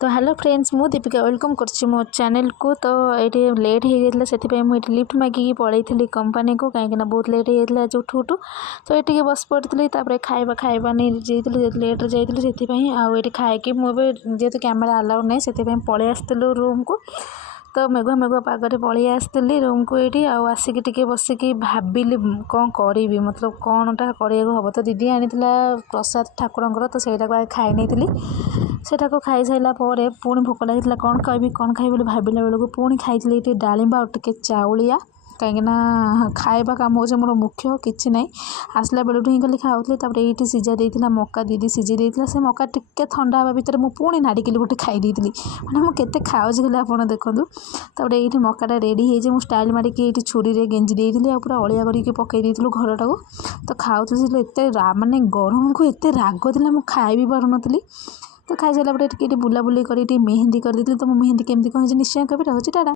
तो hello friends मु Deepika welcome कर मो चैनल को। तो ये लेट हो गया से मुझे लिफ्ट मागिकी पड़े कंपनी को कहीं बहुत लेट हो गया उठू उठू। तो ये बस पड़ी खाइबा खाइबा नहीं जाइए लेट्रे जाइए आउे खाई मुझे जेहतु कैमेरा अलाउ नहीं से पलि आसलु रूम को। तो मेघुआ मेघुआ पागरे पलि आसती रूम को ये आसिक टे बसिकी भाविली कौन करी मतलब कौनटा हम। तो दीदी आनी प्रसाद ठाकुर तो सहीटा खाई नहीं सेटा को खाई सारा पुणी भोक लगी कौन खाई भाविला बेलू पुणी खाई डालिंबा और टे चाउलिया कहीं खाइबा काम हो मोर मुख्य किसी ना आसला बेलू ही खाली खाऊली। ये सीझा देता मका दीदी सीझे देता से मका टिके ठंडा हाँ भितर मुझे पुणी नाड़िकी गोटे खाई मैंने मुझे खाऊँ कहले आप देखो। ये मकाटा रेडी हो स्टाइल मारिकी छुरी रे गेंजी देती पूरा अलिया करके पकई देलु घरटा को। तो खाऊली एत मानने गरम को एत राग था मुझे खाई भी पार नी। तो खाई सारा बुलाबुली कर मेहंदी कर दी। तो मेहंदी केमती कौन निश्चय कभी रहुची टाटा।